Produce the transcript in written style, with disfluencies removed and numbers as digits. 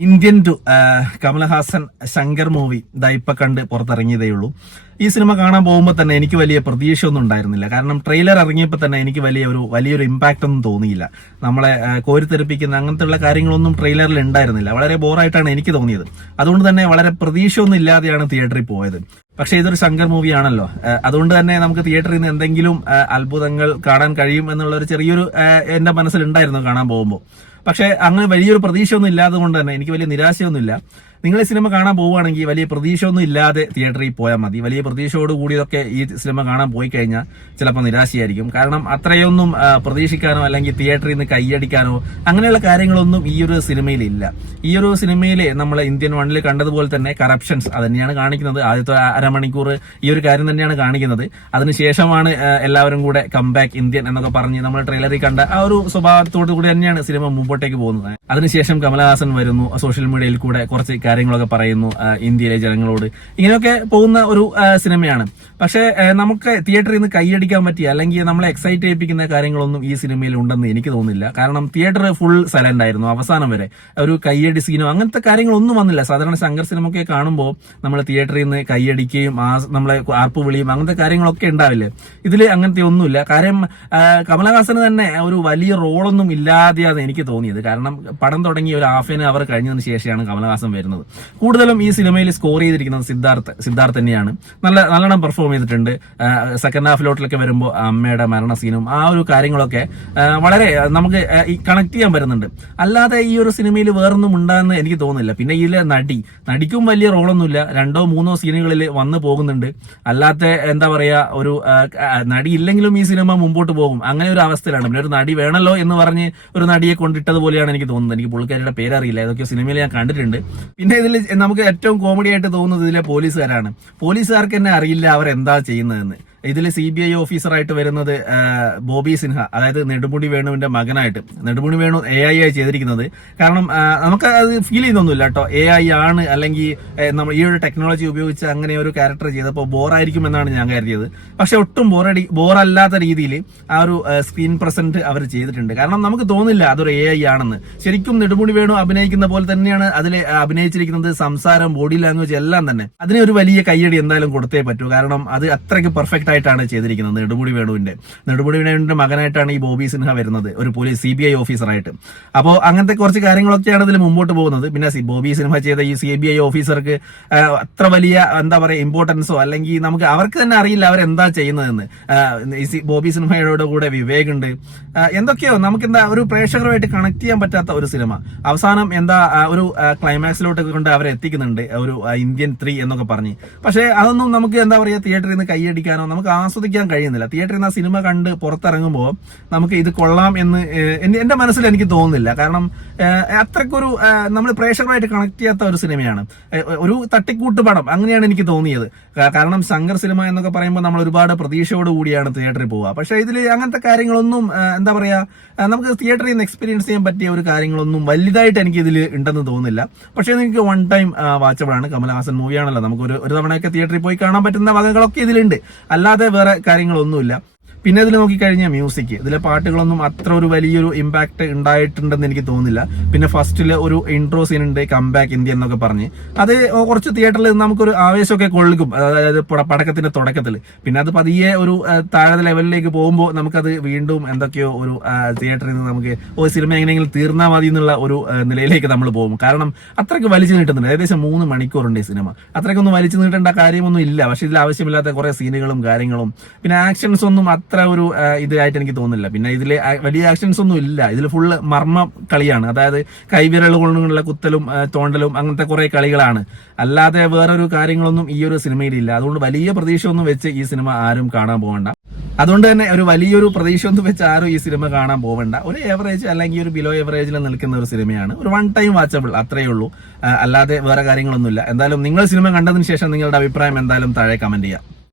Indian two Kamal Haasan Shankar movie ഇപ്പൊ കണ്ട് പുറത്തിറങ്ങിയതേ ഉള്ളൂ. ഈ സിനിമ കാണാൻ പോകുമ്പോൾ തന്നെ എനിക്ക് വലിയ പ്രതീക്ഷ ഒന്നും ഉണ്ടായിരുന്നില്ല. കാരണം ട്രെയിലർ ഇറങ്ങിയപ്പോൾ തന്നെ എനിക്ക് വലിയൊരു ഇമ്പാക്റ്റ് ഒന്നും തോന്നിയില്ല. നമ്മളെ കോരിത്തെറിപ്പിക്കുന്ന അങ്ങനത്തെ കാര്യങ്ങളൊന്നും ട്രെയിലറിൽ ഉണ്ടായിരുന്നില്ല. വളരെ ബോറായിട്ടാണ് എനിക്ക് തോന്നിയത്. അതുകൊണ്ട് തന്നെ വളരെ പ്രതീക്ഷയൊന്നും ഇല്ലാതെയാണ് തിയേറ്ററിൽ പോയത്. പക്ഷെ ഇതൊരു ശങ്കർ മൂവിയാണല്ലോ, അതുകൊണ്ട് തന്നെ നമുക്ക് തിയേറ്ററിൽ നിന്ന് എന്തെങ്കിലും അത്ഭുതങ്ങൾ കാണാൻ കഴിയും എന്നുള്ള ഒരു ചെറിയൊരു എന്റെ മനസ്സിലുണ്ടായിരുന്നു കാണാൻ പോകുമ്പോൾ. പക്ഷെ അങ്ങനെ വലിയൊരു പ്രതീക്ഷയൊന്നും ഇല്ലാതെ കൊണ്ട് തന്നെ എനിക്ക് വലിയ നിരാശയൊന്നുമില്ല. നിങ്ങൾ ഈ സിനിമ കാണാൻ പോവുകയാണെങ്കിൽ വലിയ പ്രതീക്ഷയൊന്നും ഇല്ലാതെ തിയേറ്ററിൽ പോയാൽ മതി. വലിയ പ്രതീക്ഷയോട് കൂടിയതൊക്കെ ഈ സിനിമ കാണാൻ പോയി കഴിഞ്ഞാൽ ചിലപ്പോൾ നിരാശയായിരിക്കും. കാരണം അത്രയൊന്നും പ്രതീക്ഷിക്കാനോ അല്ലെങ്കിൽ തിയേറ്ററിൽ നിന്ന് കൈയടിക്കാനോ അങ്ങനെയുള്ള കാര്യങ്ങളൊന്നും ഈ ഒരു സിനിമയിലില്ല. ഈ ഒരു സിനിമയിൽ നമ്മൾ ഇന്ത്യൻ വണ്ണിൽ കണ്ടതുപോലെ തന്നെ കറപ്ഷൻസ് അത് തന്നെയാണ് കാണിക്കുന്നത്. ആദ്യത്തെ അരമണിക്കൂർ ഈ ഒരു കാര്യം തന്നെയാണ് കാണിക്കുന്നത്. അതിനുശേഷമാണ് എല്ലാവരും കൂടെ കംബാക്ക് ഇന്ത്യൻ എന്നൊക്കെ പറഞ്ഞ് നമ്മൾ ട്രെയിലറിൽ കണ്ട ആ ഒരു സ്വഭാവത്തോടു കൂടി തന്നെയാണ് സിനിമ മുമ്പോട്ടേക്ക് പോകുന്നത്. അതിനുശേഷം കമലഹാസൻ വരുന്നു, സോഷ്യൽ മീഡിയയിൽ കൂടെ കുറച്ച് കാര്യങ്ങളൊക്കെ പറയുന്നു ഇന്ത്യയിലെ ജനങ്ങളോട്. ഇങ്ങനെയൊക്കെ പോകുന്ന ഒരു സിനിമയാണ്. പക്ഷേ നമുക്ക് തിയേറ്ററിൽ നിന്ന് കൈയടിക്കാൻ പറ്റിയ അല്ലെങ്കിൽ നമ്മളെ എക്സൈറ്റ് ചെയ്യിപ്പിക്കുന്ന കാര്യങ്ങളൊന്നും ഈ സിനിമയിൽ ഉണ്ടെന്ന് എനിക്ക് തോന്നുന്നില്ല. കാരണം തിയേറ്റർ ഫുൾ സൈലന്റ് ആയിരുന്നു അവസാനം വരെ. ഒരു കൈയടി സീനോ അങ്ങനത്തെ കാര്യങ്ങളൊന്നും വന്നില്ല. സാധാരണ ശങ്കർ സിനിമയൊക്കെ കാണുമ്പോൾ നമ്മൾ തിയേറ്ററിൽ നിന്ന് കൈയടിക്കുകയും നമ്മളെ ആർപ്പ് വിളിയും അങ്ങനത്തെ കാര്യങ്ങളൊക്കെ ഉണ്ടാവില്ലേ. ഇതിൽ അങ്ങനത്തെ ഒന്നുമില്ല. കാര്യം കമലഹാസന് തന്നെ ഒരു വലിയ റോളൊന്നും ഇല്ലാതെയാണ് എനിക്ക് തോന്നിയത്. കാരണം പടം തുടങ്ങി ഒരു ഹാഫ് ആൻ അവർ കഴിഞ്ഞതിന് ശേഷമാണ് കമലഹാസൻ വരുന്നത്. കൂടുതലും ഈ സിനിമയിൽ സ്കോർ ചെയ്തിരിക്കുന്നത് സിദ്ധാർത്ഥ് തന്നെയാണ്. നല്ലോണം പെർഫോം ചെയ്തിട്ടുണ്ട്. സെക്കൻഡ് ഹാഫിലോട്ടിലൊക്കെ വരുമ്പോൾ അമ്മയുടെ മരണ സീനും ആ ഒരു കാര്യങ്ങളൊക്കെ വളരെ നമുക്ക് കണക്ട് ചെയ്യാൻ പറ്റുന്നുണ്ട്. അല്ലാതെ ഈ ഒരു സിനിമയിൽ വേറൊന്നും ഉണ്ടാകുന്ന എനിക്ക് തോന്നുന്നില്ല. പിന്നെ ഇതിലെ നടിക്കും വലിയ റോളൊന്നുമില്ല. 2-3 സീനുകളിൽ വന്നു പോകുന്നുണ്ട്. അല്ലാത്ത എന്താ പറയാ, ഒരു നടി ഇല്ലെങ്കിലും ഈ സിനിമ മുമ്പോട്ട് പോകും. അങ്ങനെ ഒരു അവസ്ഥയിലാണ്. പിന്നെ ഒരു നടി വേണമല്ലോ എന്ന് പറഞ്ഞ് ഒരു നടിയെ കൊണ്ടിട്ടതുപോലെയാണ് എനിക്ക് തോന്നുന്നത്. എനിക്ക് പുള്ളിക്കാരിയുടെ പേരറിയില്ല, ഏതൊക്കെയോ സിനിമയിൽ ഞാൻ കണ്ടിട്ടുണ്ട്. പിന്നെ ഇതിൽ നമുക്ക് ഏറ്റവും കോമഡി ആയിട്ട് തോന്നുന്നത് ഇതിലെ പോലീസുകാരാണ്. പോലീസുകാർക്ക് തന്നെ അറിയില്ല അവരെന്താ ചെയ്യുന്നതെന്ന്. ഇതിൽ CBI ഓഫീസറായിട്ട് വരുന്നത് ബോബി സിൻഹ, അതായത് നെടുമുടി വേണുവിന്റെ മകനായിട്ട്. നെടുമുടി വേണു AI ആയി ചെയ്തിരിക്കുന്നത്. കാരണം നമുക്ക് അത് ഫീൽ ചെയ്യുന്നൊന്നുമില്ല കേട്ടോ, AI ആണ് അല്ലെങ്കിൽ നമ്മൾ ഈ ഒരു ടെക്നോളജി ഉപയോഗിച്ച് അങ്ങനെ ഒരു ക്യാരക്ടർ ചെയ്തപ്പോൾ ബോറായിരിക്കും എന്നാണ് ഞാൻ കരുതിയത്. പക്ഷെ ഒട്ടും ബോറല്ലാത്ത രീതിയിൽ ആ ഒരു സ്ക്രീൻ പ്രസന്റ് അവർ ചെയ്തിട്ടുണ്ട്. കാരണം നമുക്ക് തോന്നില്ല അതൊരു AI ആണെന്ന്. ശരിക്കും നെടുമുടി വേണു അഭിനയിക്കുന്ന പോലെ തന്നെയാണ് അതിൽ അഭിനയിച്ചിരിക്കുന്നത്. സംസാരം, ബോഡി ലാംഗ്വേജ് എല്ലാം തന്നെ. അതിന് ഒരു വലിയ കയ്യടി എന്തായാലും കൊടുത്തേ പറ്റൂ. കാരണം അത് അത്രയ്ക്ക് പെർഫെക്റ്റ് ആയിട്ടാണ് ചെയ്തിരിക്കുന്നത്. നെടുമുടി വേണുവിന്റെ മകനായിട്ടാണ് ഈ ബോബി സിൻഹ വരുന്നത്, ഒരു പോലീസ് CBI ഓഫീസറായിട്ട്. അപ്പോൾ അങ്ങനത്തെ കുറച്ച് കാര്യങ്ങളൊക്കെയാണ് ഇതിൽ മുമ്പോട്ട് പോകുന്നത്. പിന്നെ ബോബി സിൻഹ ചെയ്ത ഈ CBI ഓഫീസർക്ക് അത്ര വലിയ എന്താ പറയാ ഇമ്പോർട്ടൻസോ അല്ലെങ്കിൽ അവർക്ക് തന്നെ അറിയില്ല അവരെന്താ ചെയ്യുന്നതെന്ന്. ബോബി സിൻഹയുടെ കൂടെ വിവേക് ഉണ്ട്, എന്തൊക്കെയോ നമുക്കെന്താ ഒരു പ്രേക്ഷകരുമായിട്ട് കണക്ട് ചെയ്യാൻ പറ്റാത്ത ഒരു സിനിമ. അവസാനം എന്താ ഒരു ക്ലൈമാക്സിലോട്ട് കൊണ്ട് അവരെ എത്തിക്കുന്നുണ്ട്, ഒരു ഇന്ത്യൻ 3 എന്നൊക്കെ പറഞ്ഞ്. പക്ഷെ അതൊന്നും നമുക്ക് എന്താ പറയാ തിയേറ്ററിൽ നിന്ന് കൈയടിക്കാനോ നമുക്ക് ആസ്വദിക്കാൻ കഴിയുന്നില്ല. തിയേറ്ററിൽ നിന്ന് ആ സിനിമ കണ്ട് പുറത്തിറങ്ങുമ്പോൾ നമുക്ക് ഇത് കൊള്ളാം എന്ന് എന്റെ മനസ്സിൽ എനിക്ക് തോന്നുന്നില്ല. കാരണം അത്രയ്ക്കൊരു നമ്മൾ പ്രേക്ഷകരായിട്ട് കണക്ട് ചെയ്യാത്ത ഒരു സിനിമയാണ്. ഒരു തട്ടിക്കൂട്ട് പടം അങ്ങനെയാണ് എനിക്ക് തോന്നിയത്. കാരണം ശങ്കർ സിനിമ എന്നൊക്കെ പറയുമ്പോൾ നമ്മൾ ഒരുപാട് പ്രതീക്ഷയോട് കൂടിയാണ് തിയേറ്ററിൽ പോവുക. പക്ഷെ ഇതിൽ അങ്ങനത്തെ കാര്യങ്ങളൊന്നും എന്താ പറയാ നമുക്ക് തിയേറ്ററിൽ നിന്ന് എക്സ്പീരിയൻസ് ചെയ്യാൻ പറ്റിയ ഒരു കാര്യങ്ങളൊന്നും വലുതായിട്ട് എനിക്ക് ഇതിൽ ഉണ്ടെന്ന് തോന്നുന്നില്ല. പക്ഷെ എനിക്ക് വൺ ടൈം വാച്ചബിൾ ആണ്. കമലഹാസൻ മൂവിയാണല്ലോ, നമുക്ക് ഒരു തവണയൊക്കെ തിയേറ്ററിൽ പോയി കാണാൻ പറ്റുന്ന വകകളൊക്കെ ഇതിലുണ്ട്. അല്ലാതെ വേറെ കാര്യങ്ങളൊന്നുമില്ല. പിന്നെ ഇതിൽ നോക്കിക്കഴിഞ്ഞാൽ മ്യൂസിക്, ഇതിലെ പാട്ടുകളൊന്നും അത്ര ഒരു വലിയൊരു ഇമ്പാക്ട് ഉണ്ടായിട്ടുണ്ടെന്ന് എനിക്ക് തോന്നുന്നില്ല. പിന്നെ ഫസ്റ്റില് ഒരു ഇൻട്രോ സീൻ ഉണ്ട്, കംബാക്ക് ഇന്ത്യ എന്നൊക്കെ പറഞ്ഞ്. അത് കുറച്ച് തിയേറ്ററിൽ നമുക്കൊരു ആവേശമൊക്കെ കൊള്ളിക്കും, അതായത് പടക്കത്തിന്റെ തുടക്കത്തിൽ. പിന്നെ അത് പതിയെ ഒരു താഴെ ലെവലിലേക്ക് പോകുമ്പോൾ നമുക്കത് വീണ്ടും എന്തൊക്കെയോ ഒരു തിയേറ്ററിൽ നിന്ന് നമുക്ക് ഒരു സിനിമ എങ്ങനെയെങ്കിലും തീർന്നാൽ മതി എന്നുള്ള ഒരു നിലയിലേക്ക് നമ്മൾ പോകും. കാരണം അത്രയ്ക്ക് വലിച്ചു നീട്ടുന്നുണ്ട്. ഏകദേശം 3 മണിക്കൂറുണ്ട് ഈ സിനിമ. അത്രയ്ക്കൊന്നും വലിച്ചു നീട്ടേണ്ട കാര്യമൊന്നും ഇല്ല. പക്ഷെ ഇതിൽ ആവശ്യമില്ലാത്ത കുറെ സീനുകളും കാര്യങ്ങളും പിന്നെ ആക്ഷൻസ് ഒന്നും അത്ര ഒരു ഇതായിട്ട് എനിക്ക് തോന്നുന്നില്ല. പിന്നെ ഇതിൽ വലിയ ആക്ഷൻസ് ഒന്നും ഇല്ല. ഇതിൽ ഫുള്ള് മർമ്മ കളിയാണ്, അതായത് കൈവിരൽ കൊണ്ടുള്ള കുത്തലും തോണ്ടലും അങ്ങനത്തെ കുറെ കളികളാണ്. അല്ലാതെ വേറൊരു കാര്യങ്ങളൊന്നും ഈ ഒരു സിനിമയിലില്ല. അതുകൊണ്ട് വലിയ പ്രതീക്ഷ ഒന്നും വെച്ച് ഈ സിനിമ ആരും കാണാൻ പോകണ്ട. അതുകൊണ്ട് തന്നെ ഒരു വലിയൊരു പ്രതീക്ഷ ഒന്നും വെച്ച് ആരും ഈ സിനിമ കാണാൻ പോകണ്ട. ഒരു ഏവറേജ് അല്ലെങ്കിൽ ഒരു ബിലോ ഏവറേജിൽ നിൽക്കുന്ന ഒരു സിനിമയാണ്. ഒരു വൺ ടൈം വാച്ചബിൾ, അത്രയേ ഉള്ളൂ. അല്ലാതെ വേറെ കാര്യങ്ങളൊന്നുമില്ല. എന്തായാലും നിങ്ങൾ സിനിമ കണ്ടതിന് ശേഷം നിങ്ങളുടെ അഭിപ്രായം എന്തായാലും താഴെ കമന്റ് ചെയ്യാം.